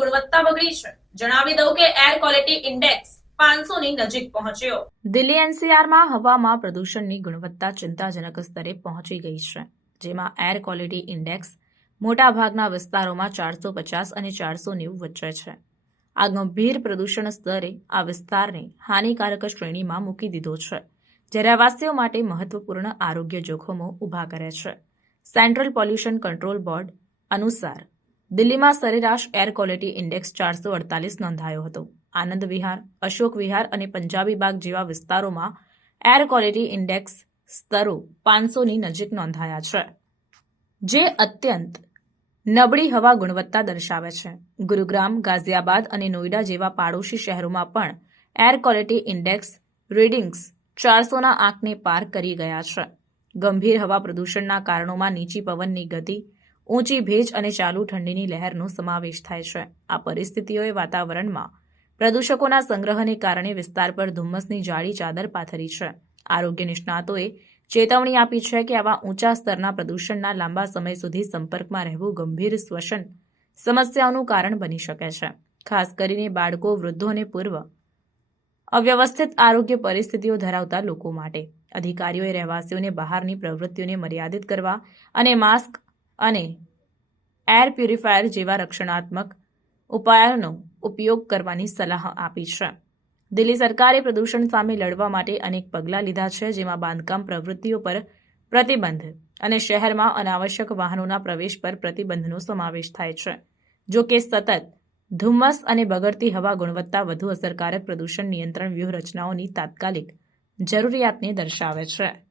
ગુણવત્તા બગડી છે. જણાવી દઉં કે એર ક્વોલિટી ઇન્ડેક્સ પાંચસો ની નજીક પહોંચ્યો. દિલ્હી એનસીઆરમાં હવામાં પ્રદૂષણની ગુણવત્તા ચિંતાજનક સ્તરે પહોંચી ગઈ છે. જેમાં એર ક્વોલિટી ઇન્ડેક્સ મોટાભાગના વિસ્તારોમાં ચારસો પચાસ અને ચારસો નેવું વચ્ચે છે. આ ગંભીર પ્રદૂષણ સ્તરે આ વિસ્તારને હાનિકારક શ્રેણીમાં મૂકી દીધો છે, જ્યારે રહેવાસીઓ માટે મહત્વપૂર્ણ આરોગ્ય જોખમો ઊભા કરે છે. સેન્ટ્રલ પોલ્યુશન કંટ્રોલ બોર્ડ અનુસાર દિલ્હીમાં સરેરાશ એર ક્વોલિટી ઇન્ડેક્સ ચારસો અડતાલીસ નોંધાયો હતો. આનંદ વિહાર, અશોક વિહાર અને પંજાબી બાગ જેવા વિસ્તારોમાં એર ક્વોલિટી ઇન્ડેક્સ સ્તરો પાંચસોની નજીક નોંધાયા છે, જે અત્યંત નબળી હવા ગુણવત્તા દર્શાવે છે. ગુરુગ્રામ, ગાઝિયાબાદ અને નોઈડા જેવા પાડોશી શહેરોમાં પણ એર ક્વોલિટી ઇન્ડેક્સ રીડિંગ્સ ચારસોના આંકને પાર કરી ગયા છે. ગંભીર હવા પ્રદૂષણના કારણોમાં નીચી પવનની ગતિ ઊંચી ભેજ અને ચાલુ ઠંડીની લહેરનો સમાવેશ થાય છે. આ પરિસ્થિતિઓએ વાતાવરણમાં પ્રદૂષકોના સંગ્રહને કારણે વિસ્તાર પર ધુમ્મસની જાળી ચાદર પાથરી છે. આરોગ્ય નિષ્ણાતોએ ચેતવણી આપી છે કે આવા ઊંચા સ્તરના પ્રદૂષણના લાંબા સમય સુધી સંપર્કમાં રહેવું ગંભીર શ્વસન સમસ્યાઓનું કારણ બની શકે છે. ખાસ કરીને બાળકો, વૃદ્ધો અને પૂર્વ અવ્યવસ્થિત આરોગ્ય પરિસ્થિતિઓ ધરાવતા લોકો માટે. અધિકારીઓએ રહેવાસીઓને બહારની પ્રવૃત્તિઓને મર્યાદિત કરવા અને માસ્ક અને એર પ્યુરિફાયર જેવા રક્ષણાત્મક ઉપાયોનો ઉપયોગ કરવાની સલાહ આપી છે. દિલ્હી સરકારે પ્રદૂષણ સામે લડવા માટે અનેક પગલાં લીધા છે, જેમાં બાંધકામ પ્રવૃત્તિઓ પર પ્રતિબંધ અને શહેરમાં અનાવશ્યક વાહનોના પ્રવેશ પર પ્રતિબંધનો સમાવેશ થાય છે. જો કે સતત ધુમ્મસ અને બગડતી હવા ગુણવત્તા વધુ અસરકારક પ્રદૂષણ નિયંત્રણ વ્યૂહરચનાઓની તાત્કાલિક જરૂરિયાતને દર્શાવે છે.